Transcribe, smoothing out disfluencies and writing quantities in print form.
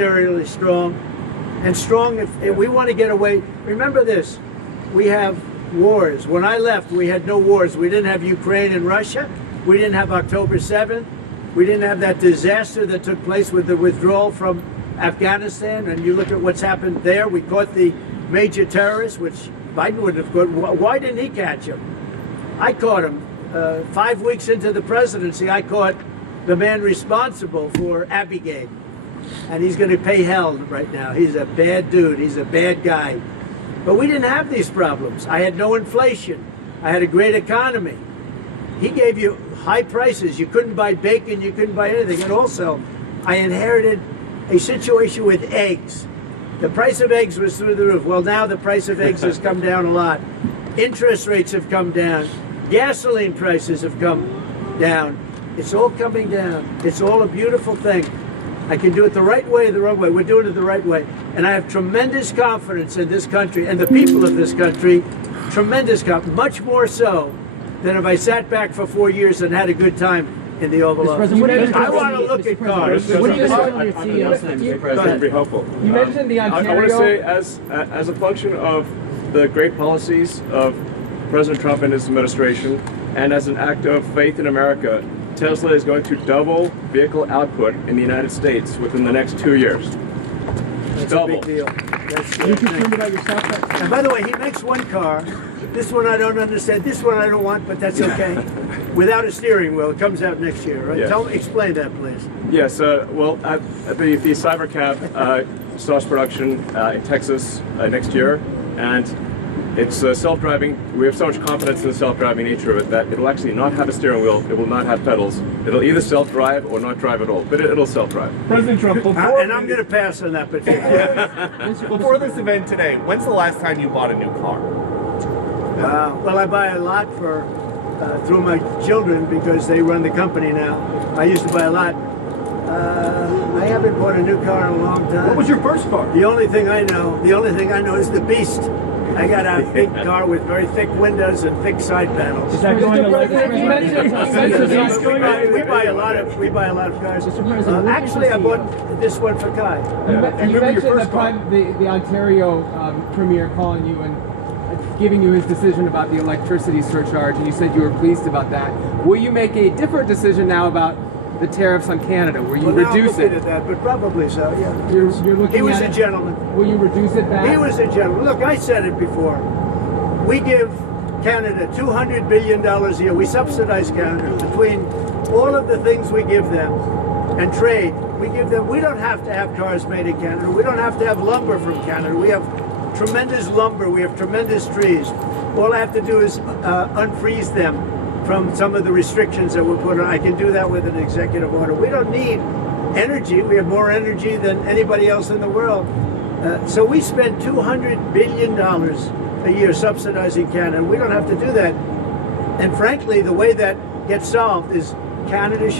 militarily strong, and strong if we want to get away. Remember this, we have wars. When I left, we had no wars. We didn't have Ukraine and Russia. We didn't have October 7th. We didn't have that disaster that took place with the withdrawal from Afghanistan. And you look at what's happened there. We caught the major terrorist, which Biden wouldn't have caught. Why didn't he catch him? I caught him. 5 weeks into the presidency, I caught the man responsible for Abigail. And he's going to pay hell right now. He's a bad dude. He's a bad guy. But we didn't have these problems. I had no inflation. I had a great economy. He gave you high prices. You couldn't buy bacon. You couldn't buy anything. And also, I inherited a situation with eggs. The price of eggs was through the roof. Well, now the price of eggs has come down a lot. Interest rates have come down. Gasoline prices have come down. It's all coming down. It's all a beautiful thing. I can do it the right way, the wrong way. We're doing it the right way. And I have tremendous confidence in this country and the people of this country. Tremendous confidence. Much more so than if I sat back for 4 years and had a good time in the Oval Office. I want to look at cars. What do you say on your CEO sentence, Mr. President? Be helpful. You mentioned the Ontario. I want to say, as a function of the great policies of President Trump and his administration, and as an act of faith in America, Tesla is going to double vehicle output in the United States within the next 2 years. That's Double. a big deal. That's Are you concerned about yourself? And by the way, he makes one car. This one I don't understand. This one I don't want, but that's okay. Without a steering wheel. It comes out next year, right? Yes. Explain that, please. Yes, well, the Cybercab starts production in Texas next year, and it's self-driving. We have so much confidence in the self-driving nature of it that it'll actually not have a steering wheel, it will not have pedals. It'll either self-drive or not drive at all, but it'll self-drive. President Trump, And I'm going to pass on that particular. before this event today, when's the last time you bought a new car? Well, I buy a lot through my children because they run the company now. I used to buy a lot. I haven't bought a new car in a long time. What was your first car? The only thing I know is the Beast. I got a big car with very thick windows and thick side panels. Is that going to We buy a lot of cars. Actually, I bought this one for Kai. You mentioned the Ontario Premier calling you and giving you his decision about the electricity surcharge, and you said you were pleased about that. Will you make a different decision now about the tariffs on Canada? Will you reduce it? At that, but probably so. Yeah. You're looking He was at a it. gentleman. Will you reduce it back? He was a gentleman. Look, I said it before. We give Canada $200 billion a year. We subsidize Canada between all of the things we give them and trade. We give them. We don't have to have cars made in Canada. We don't have to have lumber from Canada. We have tremendous lumber. We have tremendous trees. All I have to do is unfreeze them from some of the restrictions that were put on. I can do that with an executive order. We don't need energy. We have more energy than anybody else in the world. So we spend $200 billion a year subsidizing Canada. We don't have to do that. And frankly, the way that gets solved is Canada should